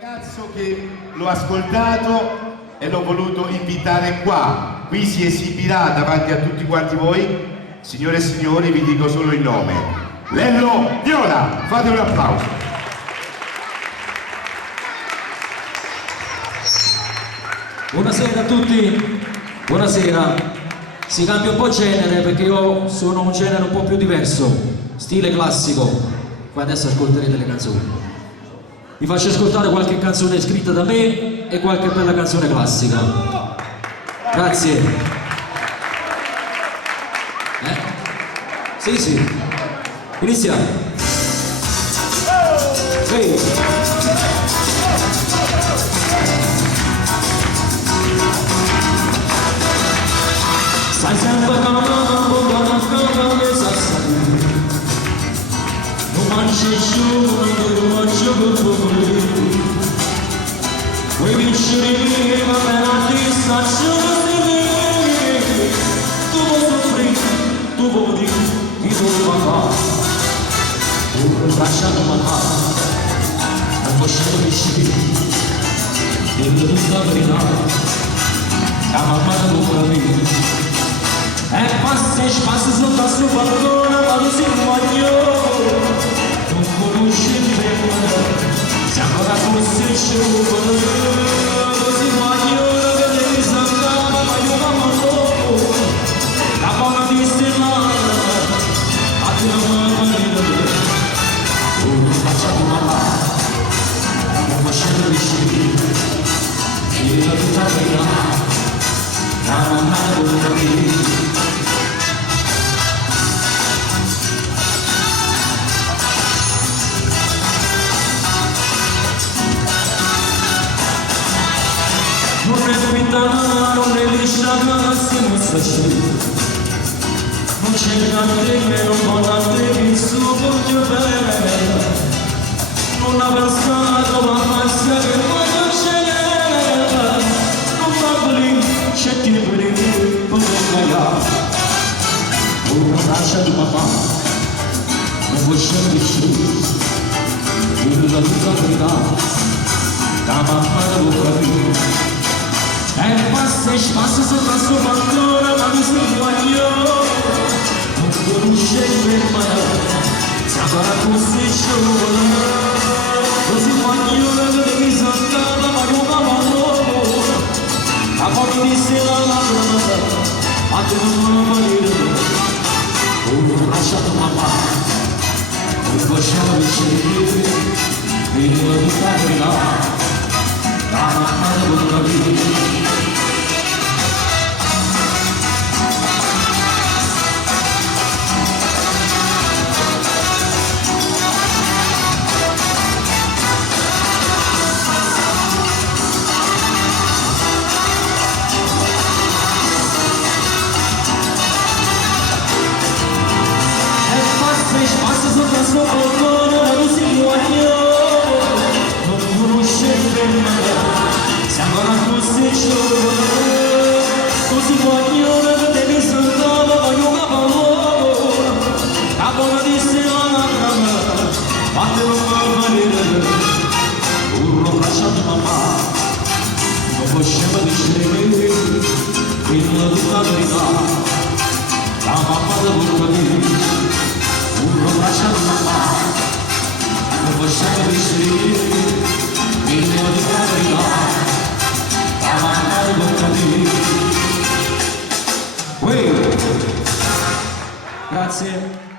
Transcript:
ragazzo che l'ho ascoltato e l'ho voluto invitare qua. Qui si esibirà davanti a tutti quanti voi. Signore e signori, vi dico solo il nome: Lello Viola. Fate un applauso. Buonasera a tutti, buonasera. Si cambia un po' genere perché io sono un genere un po' più diverso, stile classico. Poi adesso ascolterete le canzoni. Vi faccio ascoltare qualche canzone scritta da me e qualche bella canzone classica. Grazie. Sì. Iniziamo. Ehi. Sai sempre che non mi sa sapere. Non mangi più, non mangio più. Vuoi vincere, ma per la distrazione. Tu vuoi soffrire, tu vuoi dire, ti vuoi fare. Tu lasciami mancare, non puoi uscire. Dillo tutta la verità, la mamma non vuole dire. E passi sotto a suo balcone, ma tu si muoio. Non conosci nemmeno, se ancora fosse giovane. Tu si muoio, che devi saltare, ma io mamma la buona di stellare, a te la mamma di te. Non facciamo mamma, non facciamo riuscire. Io tutta la vita, la mamma non vuole dire. Non è vita, non è lisciata, siamo stati. Non c'è niente, non guardate il suo voglio bene. Non ha pensato la fantasia che poi non c'è. Non fa lì, c'è tempo di più, non sbagliare. Una braccia di papà, non vuoi scendere più. Io la tua verità, la mamma non vuoi capire. E passi sotto al suo balcone, ma mi si muoio. Non conosce nemmeno, se ancora fosse giovane. Così muoio, che devi saltare, ma io mamma. La porta di sera la promessa, a te non va dire. Oh, lasciato mamma, non facciamo vicini. Vedo la tua verità, la mamma non capire. Passi sotto il suo balcone, ma tu si muoio. Non conosce nemmeno, se ancora fosse giovane. Tu si muoio, che devi saltare, ma io capo. La buona di sera la trama, ma te non va venire. Urlo lasciato mamma, non possiamo dicere. Quella tutta la verità, la mamma devo capire. Non lasciamo mamma, non possiamo riuscire, il mio di verità, la mamma devo capire. Grazie.